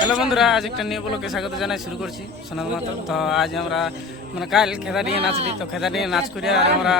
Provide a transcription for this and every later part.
Hello বন্ধুরা, আজ একটা নিউ ব্লগে স্বাগত জানাই, শুরু করছি সোনাদ মাতো তো আজ আমরা মানে কাল খেদাড়িয়ে নাচলি তো খেদাড়িয়ে নাচ করে আর আমরা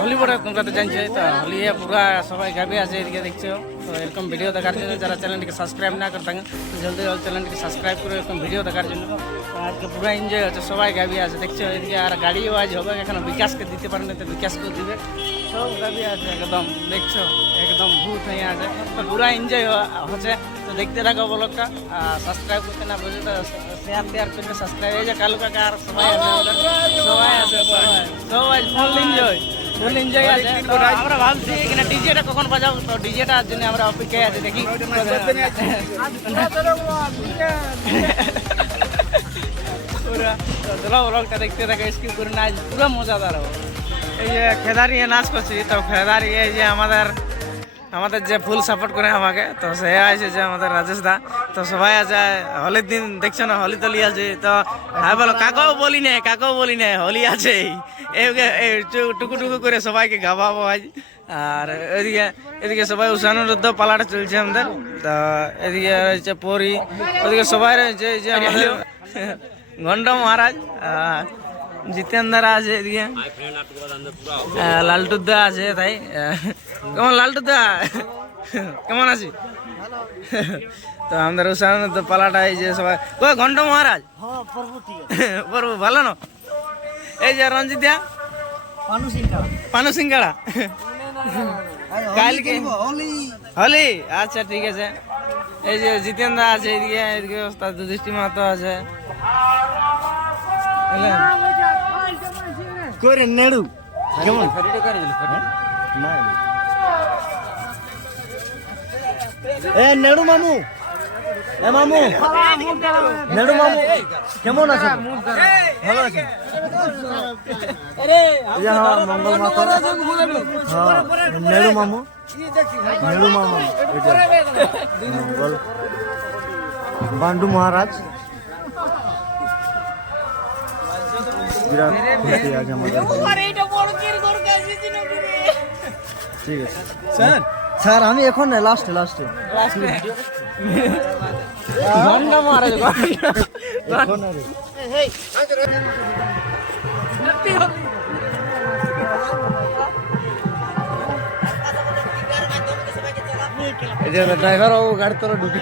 হোলি পরে তোমরা তো জানছো, তো হোলি পুরা সবাই গাবি আছে, এদিকে দেখছ। তো এরকম ভিডিও দেখার জন্য যারা চ্যানেলটিকে সাবস্ক্রাইব না করে থাকেন জলদি জলদি চ্যানেলটিকে সাবস্ক্রাইব করে এরকম ভিডিও দেখার জন্য। আজকে পুরো এনজয় হচ্ছে, সবাই গাবি আছে, দেখছ, এদিকে আর গাড়িও আজ হবে, এখানে বিকাশকে দিতে পারেন, তো বিকাশকেও দিবে। সব গাবি আছে একদম দেখছ একদম ভূত হয়ে আছে। পুরা এনজয় হচ্ছে। তো দেখতে থাকো ব্লগটা সাবস্ক্রাইব করতে না বুঝে তো শেয়ার টেয়ার করবে সাবস্ক্রাইব এই যে কালু কাকা আর সবাই আছে সবাই আছে সবাই সবাই ফুল এনজয় ফুল এনজয় আছে। তো আমরা ভাবছি এখানে ডিজেটা কখন বাজাবো। তো ডিজেটার জন্য আমরা অপেক্ষায় আছি দেখি। পুরা তো চলো ব্লগটা দেখতে থাকো স্কিপ করে না আজ পুরো মজাদার হবে। এই খেদারিয়ে নাচ করছি, তো খেদারিয়ে এই যে আমাদের আমাদের যে ফুল সাপোর্ট করে আমাকে, তো সে আছে যে আমাদের রাজেশ দা। তো সবাই আছে, হোলির দিন দেখছ না, হোলি তলি আছে। তো হ্যাঁ বলো, কাকাও বলি নে কাকাও বলি নে হোলি আছে। টুকু টুকু করে সবাইকে গাবাবো আজ আর এদিকে এদিকে সবাই উষানুরুদ্ধ পালাটা চলছে আমাদের। তো এদিকে রয়েছে পরি। ওদিকে সবাই রয়েছে যে আমাদের গন্ড মহারাজ জিতেন্দ্র আছে এদিকে। লালটুদা আছে তাই। কেমন লালটুদা? কেমন আছি তো আমাদের উৎসাহ তো পালাটা এই যে সবাই ও, ঘন্ট মহারাজ। প্রভু ভালো না? এই যে রঞ্জিত দিয়া পানু সিংকাড়া। কালকে হলি। আচ্ছা ঠিক আছে। এই যে জিতেন দা আছে এদিকে। এদিকে দৃষ্টি মাহাতো আছে। বুঝলেন? করে নেড়ু কেমন এ নেড়ু মামু এ মামু নেড়ু মামু কেমন আছো ভালো আছো এই যে আমার মঙ্গল মহারাজ বিরাট খুশি আজ আমাদের ঠিক আছে। স্যার? স্যার আমি এখন লাস্টে লাস্টে ঘণ্টা যে ড্রাইভার ও গাড়ি তোরা ঢুকে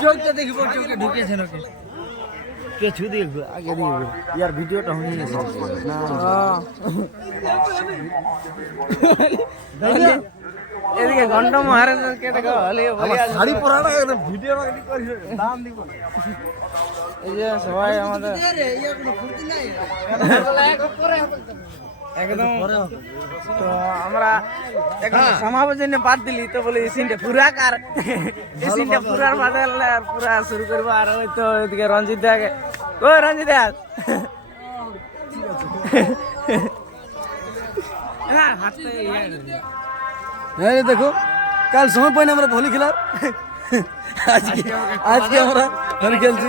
চোখটা দেখি চোখে ঢুকেছে নাকি কে ছু দিয়ে আগে দিয়ে। ইয়ার ভিডিওটা হয়ে গেছে। না এদিকে ঘণ্টা মহারাজ কে দেখো হলে শাড়ি পরাটা একদম ভিডিও করিস দাম দিব এই যে সবাই আমাদের একদম। তো আমরা এখন সমাবেশ জন্য বাদ দিলি তো বলে এই সিনটা পুরা কার? এই সিনটা পুরার পুরা শুরু করব। আর ওই তো এদিকে রঞ্জিত দাকে ও রঞ্জিত দা। হ্যাঁ হ্যাঁ দেখো কাল সময় পাইনি আমরা ভলি খেলার। আজকে আজকে আমরা ভলি খেলছি।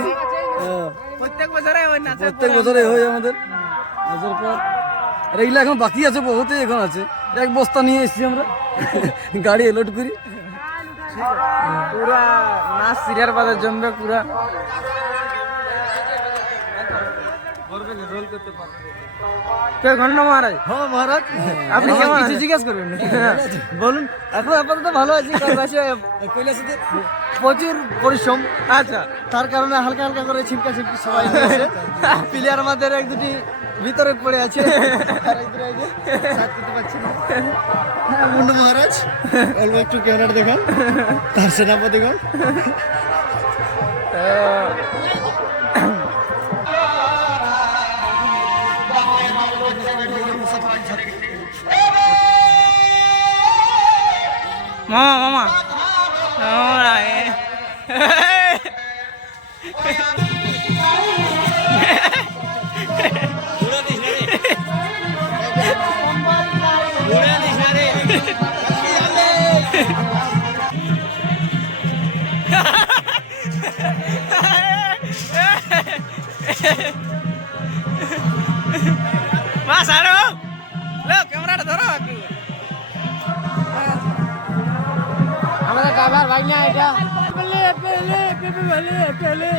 হ্যাঁ, প্রত্যেক বছরে ওই নাচে প্রত্যেক বছরে হয় আমাদের। বছর পর আর এইগুলো এখন বাকি আছে বহুতে এখন আছে। এক বস্তা নিয়ে এসেছি আমরা। গাড়ি এলোড করি। পুরা না সিরিয়ার বাজার জমবে পুরা। কে ঘণ্টা মহারাজ? হ্যাঁ মহারাজ। আপনি কেমন কিছু জিজ্ঞেস করবেন বলুন এখন আপাতত ভালো আছি কারণ আছে কৈলাসে প্রচুর পরিশ্রম। আচ্ছা। তার কারণে হালকা হালকা করে ছিপকা ছিপকি সবাই প্লেয়ার আমাদের এক দুটি ভিতরে পড়ে আছে। হ্যাঁ, মুন্ডু মহারাজ অল্প একটু ক্যামেরা দেখান। তার সেনাপতিগণ মামা মামা মামা এ। ড্রাইভার ভাই না এটা পেলে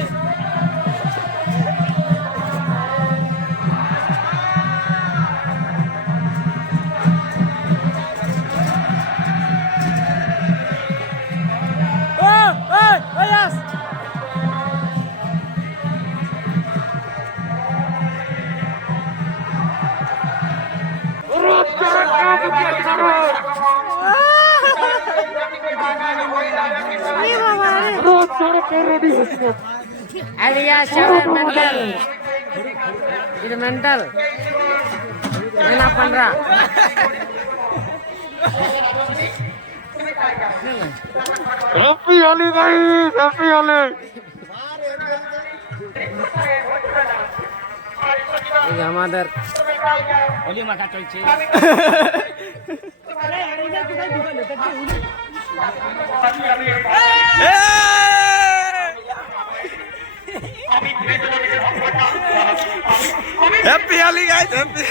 পেলে পেলে পেলে পেলে Idea seven mental. Itu mental. Enak pandra. Happy Holi ভাই হ্যাপি হলি এই আমাদের happy আলি গাইস হ্যাপি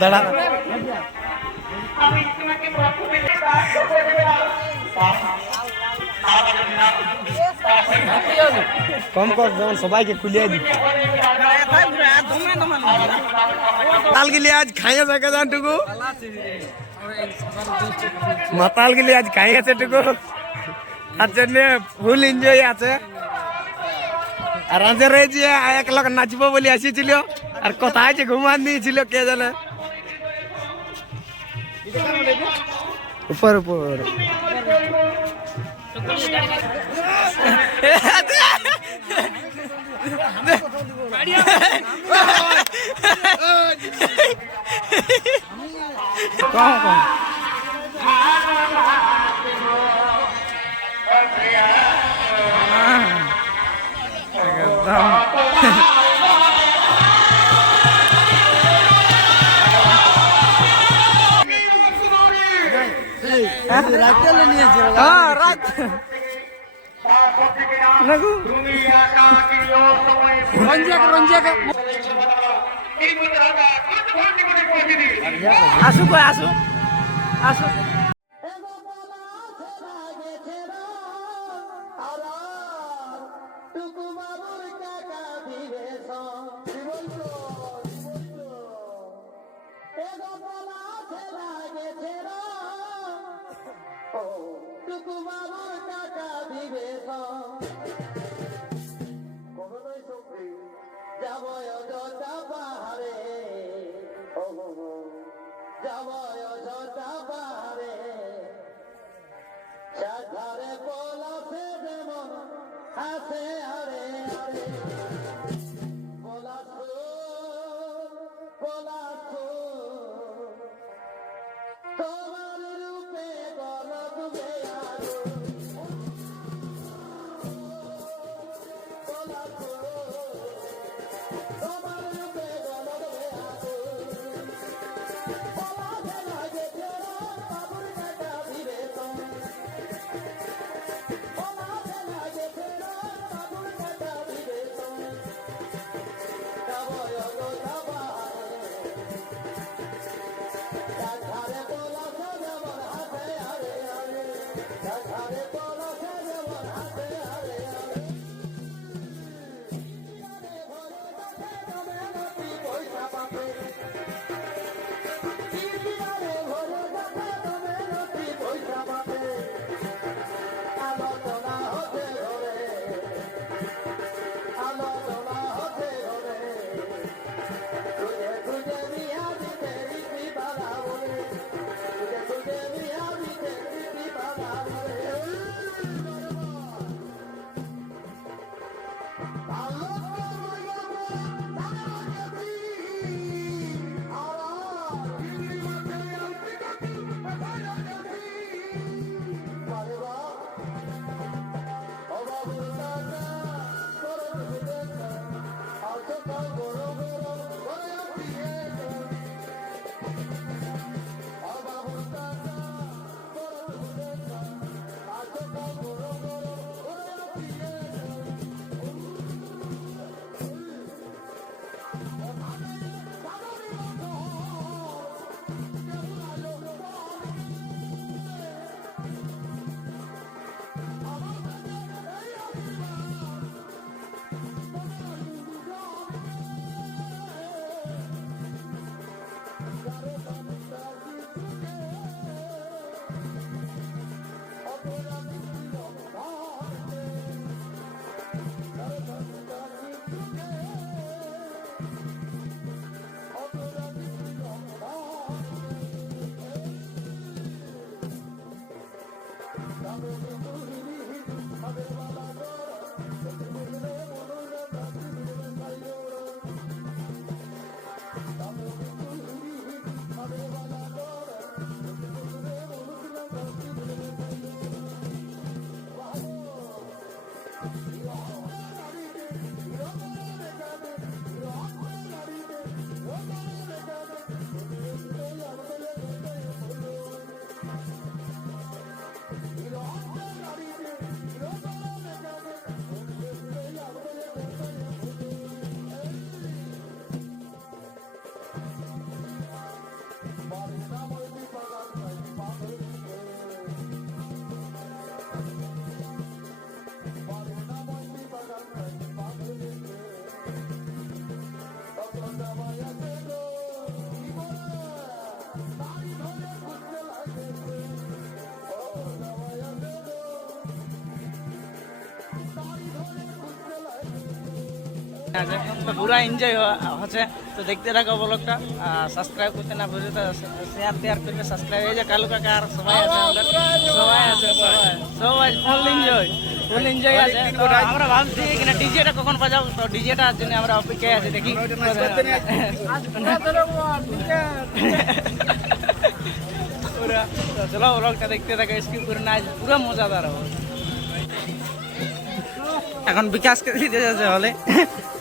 দাঁড়া কম কর যেমন সবাইকে খুলিয়ে দিই মাতাল গিলি আজ খাইয়ে থাকে জানটুকু। মাতাল গিলি আজ খাই আছে টুকু। তার জন্য ফুল এনজয় আছে। আর আজের এই যে এক লোক নাচবো বলে আসিছিল আর কোথায় যে ঘুমান দিয়েছিল কে জানে। উপর উপর। কম কম একদম রাখতে নিয়েছিল হ্যাঁ রাত लघु रंजक रंजक आसू को आसू চাধারে পলাশে যেমন হাসে আরে আরে। পলাশ পলাশ পুরা এনজয় হচ্ছে। তো দেখতে থাকো ব্লগটা সাবস্ক্রাইব করতে না ভুলে তো শেয়ার টেয়ার করবে সাবস্ক্রাইব এই যে কালু কাকা আর সবাই আছে সবাই আছে সবাই। সবাই ফুল এনজয় ফুল এনজয় আছে। আমরা ভাবছি এখানে ডিজেটা কখন বাজাবো? তো ডিজেটার জন্য আমরা অপেক্ষায় আছি দেখি। পুরা চলো ব্লগটা দেখতে থাকো স্কিপ করে না পুরো মজাদার হবে। এখন বিকাশকে দিতে যাচ্ছে হলে।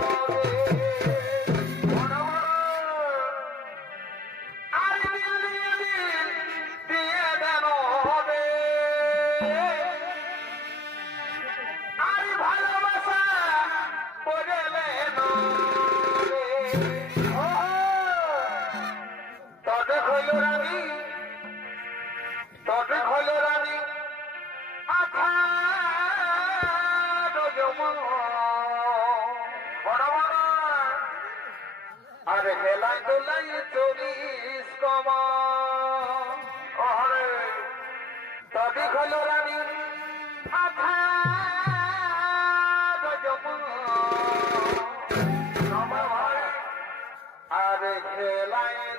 রে আরে হেলাই দোলাই চলিস কমা। তবে হইল রানী। নমঃ আরে খেলায়